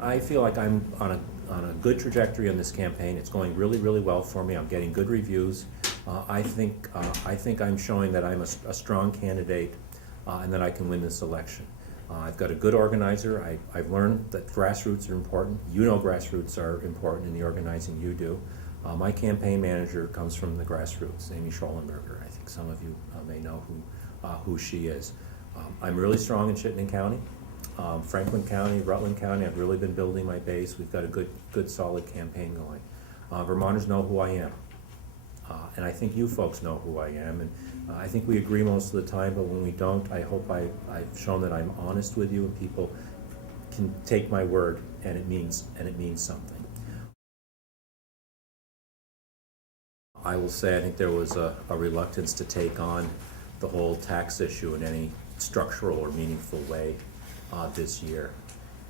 I feel like I'm on a good trajectory on this campaign. It's going really, really well for me. I'm getting good reviews. I think I'm showing that I'm a strong candidate and that I can win this election. I've got a good organizer. I've learned that grassroots are important. You know grassroots are important in the organizing you do. My campaign manager comes from the grassroots, Amy Schollenberger. I think some of you may know who she is. I'm really strong in Chittenden County. Franklin County, Rutland County, I've really been building my base. We've got a good solid campaign going. Vermonters know who I am. And I think you folks know who I am. And I think we agree most of the time, but when we don't, I hope I've shown that I'm honest with you and people can take my word and it means something. I will say I think there was a reluctance to take on the whole tax issue in any structural or meaningful way this year,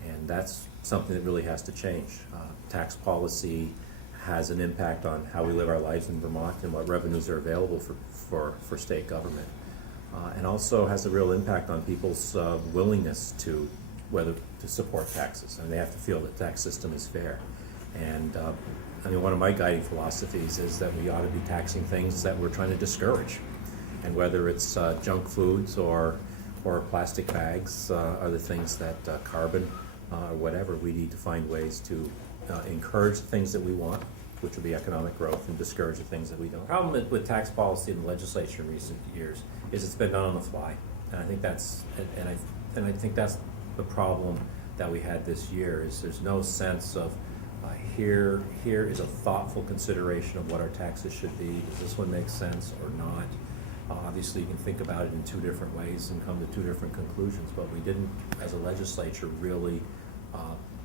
and that's something that really has to change. Tax policy has an impact on how we live our lives in Vermont and what revenues are available for state government, and also has a real impact on people's willingness to support taxes, and they have to feel that the tax system is fair. And I mean, one of my guiding philosophies is that we ought to be taxing things that we're trying to discourage, and whether it's junk foods or plastic bags, are the things that carbon or whatever, we need to find ways to encourage the things that we want, which would be economic growth, and discourage the things that we don't. The problem with tax policy in the legislature in recent years is it's been done on the fly, and I think that's the problem that we had this year. Is there's no sense of here is a thoughtful consideration of what our taxes should be. Does this one make sense or not? Obviously, you can think about it in two different ways and come to two different conclusions, but we didn't, as a legislature, really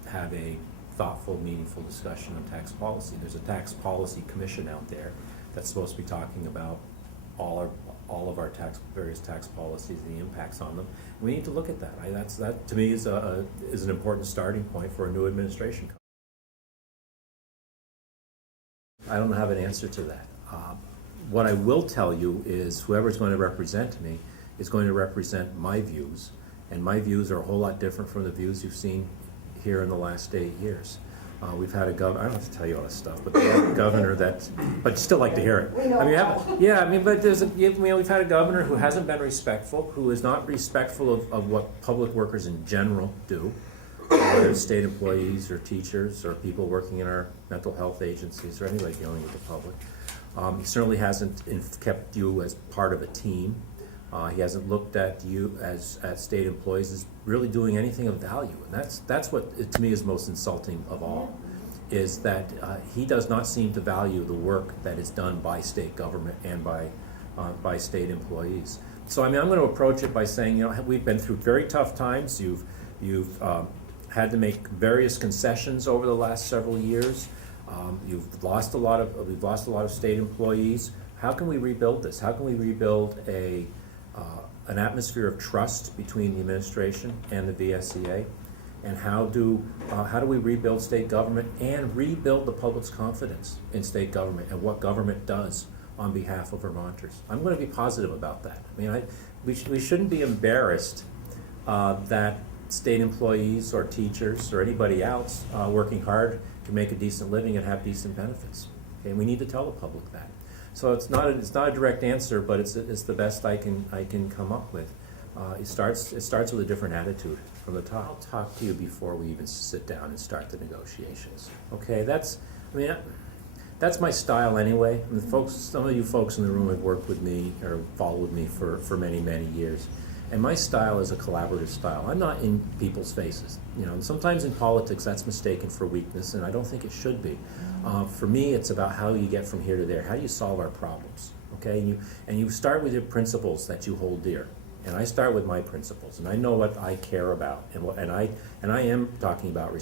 have a thoughtful, meaningful discussion on tax policy. There's a tax policy commission out there that's supposed to be talking about all of our various tax policies and the impacts on them. We need to look at that. That to me is an important starting point for a new administration. I don't have an answer to that. What I will tell you is whoever's going to represent me is going to represent my views, and my views are a whole lot different from the views you've seen here in the last 8 years. We've had a governor, I don't have to tell you all this stuff, but we have a governor that, but you still like to hear it. We've had a governor who hasn't been respectful, who is not respectful of what public workers in general do, whether it's state employees or teachers or people working in our mental health agencies or anybody dealing with the public. He certainly hasn't kept you as part of a team. He hasn't looked at you as state employees as really doing anything of value, and that's what to me is most insulting of all, is that he does not seem to value the work that is done by state government and by state employees. So I mean, I'm going to approach it by saying, we've been through very tough times. You've had to make various concessions over the last several years. We've lost a lot of state employees. How can we rebuild this? How can we rebuild an atmosphere of trust between the administration and the VSEA? And how do we rebuild state government and rebuild the public's confidence in state government and what government does on behalf of Vermonters? I'm going to be positive about that. I mean, we shouldn't be embarrassed that state employees or teachers or anybody else working hard can make a decent living and have decent benefits. Okay, and we need to tell the public that. So it's not a direct answer, but it's the best I can come up with. It starts with a different attitude from the top. I'll talk to you before we even sit down and start the negotiations. Okay, that's my style anyway. And some of you folks in the room have worked with me or followed me for many, many years. And my style is a collaborative style. I'm not in people's faces. Sometimes in politics that's mistaken for weakness, and I don't think it should be. For me, it's about how you get from here to there. How do you solve our problems? Okay, and you start with your principles that you hold dear. And I start with my principles, and I know what I care about, and I am talking about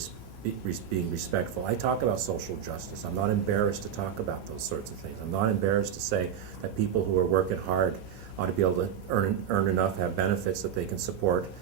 being respectful. I talk about social justice. I'm not embarrassed to talk about those sorts of things. I'm not embarrassed to say that people who are working hard ought to be able to earn enough to have benefits that they can support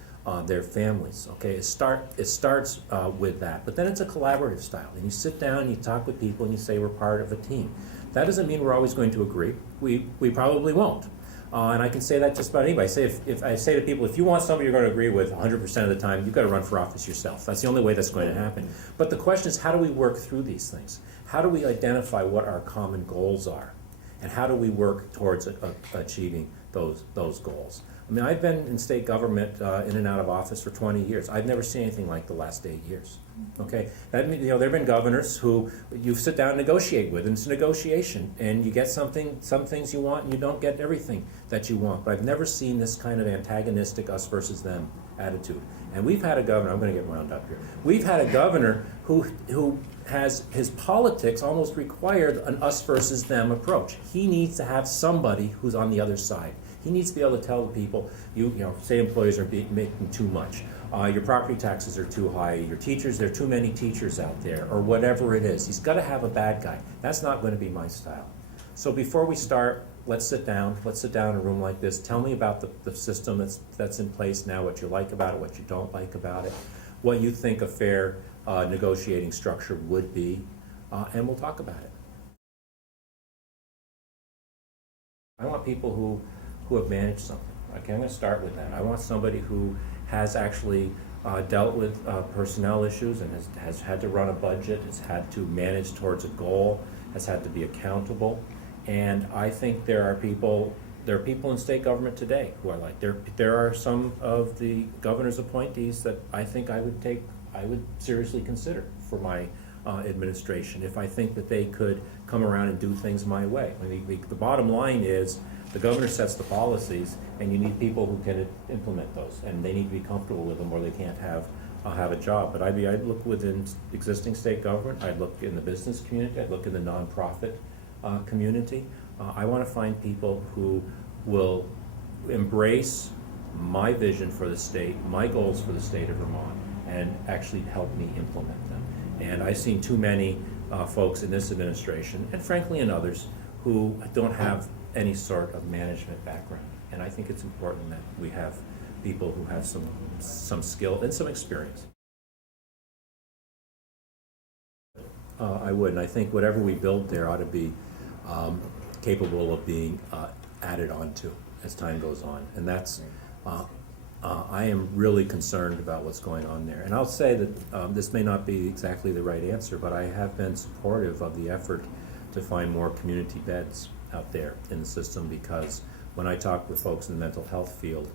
their families. Okay, it starts with that, but then it's a collaborative style, and you sit down and you talk with people and you say we're part of a team. That doesn't mean we're always going to agree. We probably won't, And I can say that just about anybody. If I say to people, if you want somebody you're going to agree with 100% of the time, you've got to run for office yourself. That's the only way that's going to happen. But the question is, how do we work through these things? How do we identify what our common goals are? And how do we work towards achieving those goals? I mean, I've been in state government in and out of office for 20 years. I've never seen anything like the last 8 years. Okay, that, you know, there have been governors who you sit down and negotiate with, and it's a negotiation, and you get some things you want, and you don't get everything that you want. But I've never seen this kind of antagonistic us versus them attitude. And we've had a governor. I'm going to get wound up here. We've had a governor who has his politics almost required an us versus them approach. He needs to have somebody who's on the other side. He needs to be able to tell the people, you know, state employees are making too much. Your property taxes are too high. Your teachers, there are too many teachers out there, or whatever it is. He's got to have a bad guy. That's not going to be my style. So before we start, let's sit down. Let's sit down in a room like this. Tell me about the system that's in place now, what you like about it, what you don't like about it, what you think a fair negotiating structure would be, and we'll talk about it. I want people who have managed something. Okay, I'm going to start with that. I want somebody who has actually dealt with personnel issues and has had to run a budget, has had to manage towards a goal, has had to be accountable. And I think there are people in state government today who are like, there are some of the governor's appointees that I think I would seriously consider for my administration if I think that they could come around and do things my way. I mean, the bottom line is the governor sets the policies, and you need people who can implement those, and they need to be comfortable with them, or they can't have a job. But I'd look within existing state government. I'd look in the business community. I'd look in the nonprofit community. I want to find people who will embrace my vision for the state, my goals for the state of Vermont, and actually help me implement them. And I've seen too many folks in this administration, and frankly in others, who don't have any sort of management background. And I think it's important that we have people who have some skill and some experience. I would, and I think whatever we build there ought to be capable of being added onto as time goes on. And that's, I am really concerned about what's going on there. And I'll say that this may not be exactly the right answer, but I have been supportive of the effort to find more community beds out there in the system, because when I talk with folks in the mental health field,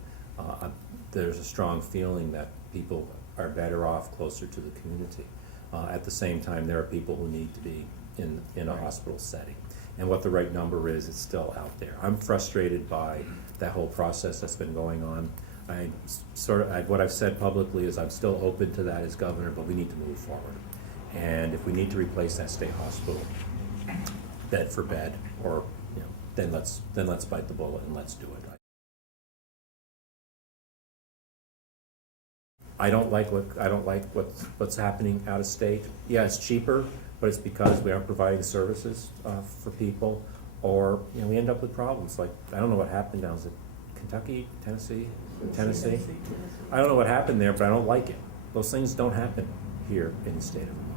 there's a strong feeling that people are better off closer to the community. At the same time, there are people who need to be in a hospital setting. And what the right number is, it's still out there. I'm frustrated by that whole process that's been going on. What I've said publicly is I'm still open to that as governor, but we need to move forward. And if we need to replace that state hospital bed for bed, or then let's bite the bullet and let's do it. I don't like what's happening out of state. Yeah, it's cheaper, but it's because we aren't providing services for people, or we end up with problems. Like, I don't know what happened down in Kentucky, Tennessee. I don't know what happened there, but I don't like it. Those things don't happen here in the state of Vermont.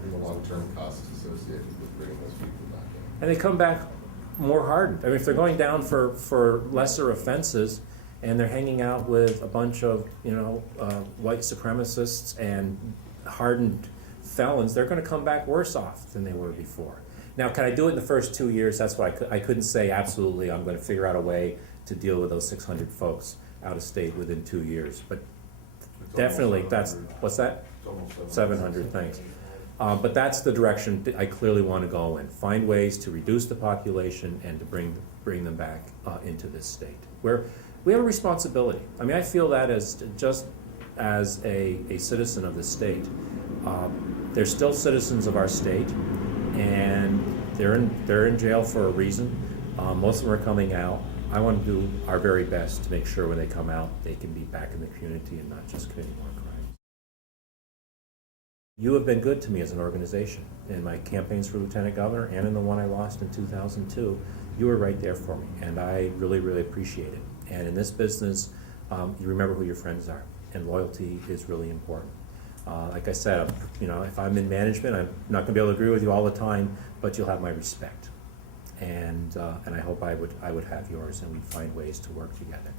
There's a long-term cost associated with bringing those people back in. And they come back more hardened. I mean, if they're going down for lesser offenses, and they're hanging out with a bunch of white supremacists and hardened felons, they're going to come back worse off than they were before. Now, can I do it in the first 2 years? That's why I couldn't say absolutely I'm going to figure out a way to deal with those 600 folks out of state within 2 years. But it's definitely, that's, what's that? 700, thanks. But that's the direction I clearly want to go in. Find ways to reduce the population and to bring them back into this state, where we have a responsibility. I mean, I feel that as just as a citizen of the state. They're still citizens of our state, and they're in jail for a reason. Most of them are coming out. I want to do our very best to make sure when they come out, they can be back in the community and not just committing more crimes. You have been good to me as an organization. In my campaigns for lieutenant governor and in the one I lost in 2002, you were right there for me, and I really, really appreciate it. And in this business, you remember who your friends are, and loyalty is really important. Like I said, if I'm in management, I'm not going to be able to agree with you all the time, but you'll have my respect. and I hope I would have yours, and we'd find ways to work together.